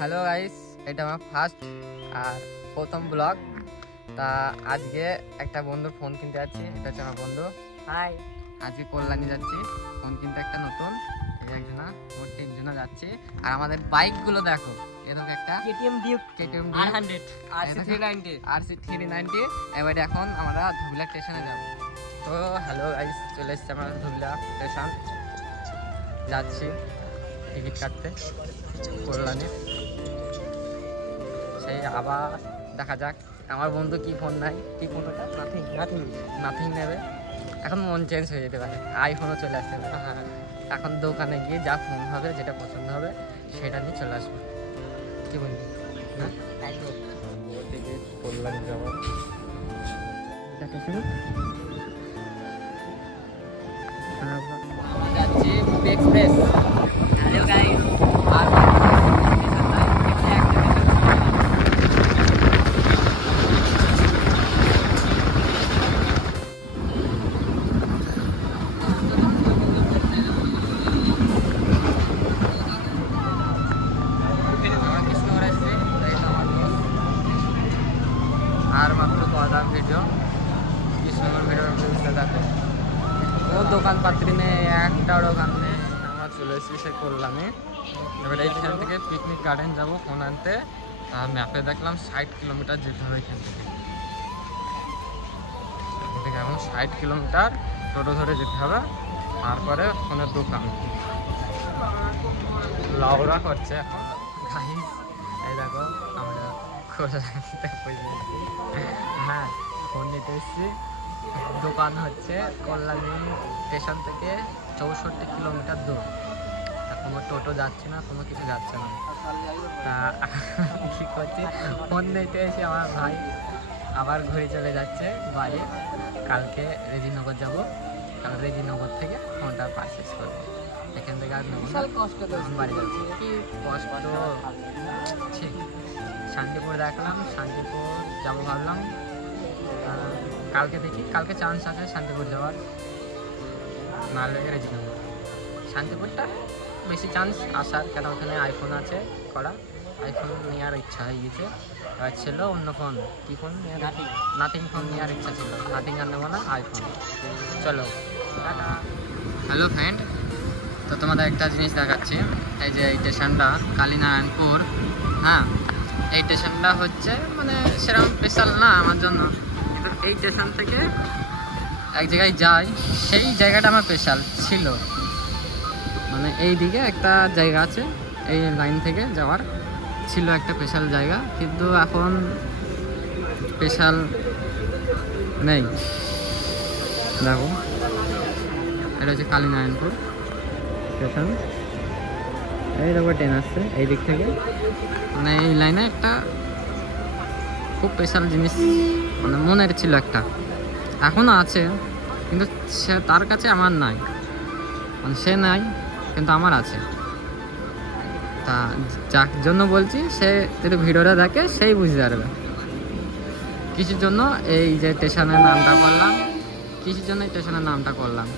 Hello guys, এটা আমার first আর প্রথম ব্লগ। তা আজকে একটা বন্ধুর ফোন কিনতে যাচ্ছি। এটা হচ্ছে আমার বন্ধু। হাই, আজকে কল্যাণী যাচ্ছি ফোন কিনতে, একটা নতুন। এই একজনা ওর তিনজনা যাচ্ছি। আর আমাদের বাইকগুলো দেখো, এরকম একটা KTM Duke KTM R100 RC390 RC390। এবারে এখন আমরা ধুবলা স্টেশনে যাব। তো হ্যালো গাইস, চলে এসেছি আমরা ধুবলা স্টেশন, যাচ্ছি টিকিট কাটতে কল্যাণীর। সেই আবার দেখা যাক আমার বন্ধু কি ফোন নেয়। কি ফোন ওটা? নাথিং নেবে। এখন মন চেঞ্জ হয়ে যেতে পারে, আইফোনও চলে আসতে পারে। এখন দোকানে গিয়ে যা ফোন হবে, যেটা পছন্দ হবে সেটা নিয়ে চলে আসবে। কি বলবি? হ্যাঁ, একদম। কল্যাণী যাওয়ার যাচ্ছি মুভি এক্সপ্রেস। হ্যালো গাইস, আর আর মাত্র কটা ভিডিও, কৃষ্ণনগর ভিডিও দেখো। ও দোকানপাত্রি নেই, একটাও দোকান নেই। আমরা চলে এসেছি সে কল্যাণে। এবারে এইখান থেকে পিকনিক গার্ডেন যাবো ফোন আনতে। ম্যাপে দেখলাম 60 কিলোমিটার যেতে হবে এখান থেকে। এখন 60 কিলোমিটার টোটো ধরে যেতে হবে, তারপরে ফোনের দোকান। লাউরা করছে এখন গাইস, এই দেখো আমরা হ্যাঁ ফোন নিতে এসেছি। দোকান হচ্ছে কল্যাণী স্টেশন থেকে 64 কিলোমিটার দূর। কোনো টোটো যাচ্ছে না, কোনো কিছু যাচ্ছে না। তা কী করছি, ফোন নিতে এসে আমার ভাই আবার ঘুরে চলে যাচ্ছে বাড়ি। কালকে রেজিনগর যাব, কাল রেজিনগর থেকে ফোনটা পারচেস করবো। এখান থেকে আর নেবো না, বাড়ি যাচ্ছি। কি কষ্ট, ঠিক। শান্তিপুর দেখলাম, শান্তিপুর যাবো ভাবলাম। কালকে দেখি, কালকে চান্স আছে শান্তিপুর যাওয়ার, না লেগে রেজিনগর। শান্তিপুরটা বেশি চান্স আসার, কেন ওখানে আইফোন আছে করা। আইফোন নেওয়ার ইচ্ছা হয়ে গেছে। আর ছিল অন্য ফোন, কী ফোন? নাথিং ফোন নেওয়ার ইচ্ছা ছিল। নাথিং আর নেবো না, আইফোন। চলো টাটা। হ্যালো ফ্রেন্ড, তো তোমাদের একটা জিনিস দেখাচ্ছি। এই যে এই স্টেশনটা কালীনারায়ণপুর, হ্যাঁ, এই স্টেশনটা হচ্ছে মানে সেরকম স্পেশাল না আমার জন্য, কিন্তু এই স্টেশন থেকে এক জায়গায় যাই, সেই জায়গাটা আমার স্পেশাল ছিল। মানে এই দিকে একটা জায়গা আছে, এই লাইন থেকে যাওয়ার ছিল একটা স্পেশাল জায়গা, কিন্তু এখন স্পেশাল নেই। দেখো, এটা হচ্ছে কালীনারায়ণপুর স্টেশন। এই দেখো ট্রেন আসছে এই দিক থেকে। মানে এই লাইনে একটা খুব স্পেশাল জিনিস মানে মনের ছিল একটা, এখনও আছে, কিন্তু সে তার কাছে আমার নাই। মানে সে নাই কিন্তু আমার আছে। তা যার জন্য বলছি, সে যদি ভিডিওটা দেখে সেই বুঝতে পারবে কিসের জন্য এই যে স্টেশনের নামটা করলাম, কিসের জন্য এই স্টেশনের নামটা করলাম।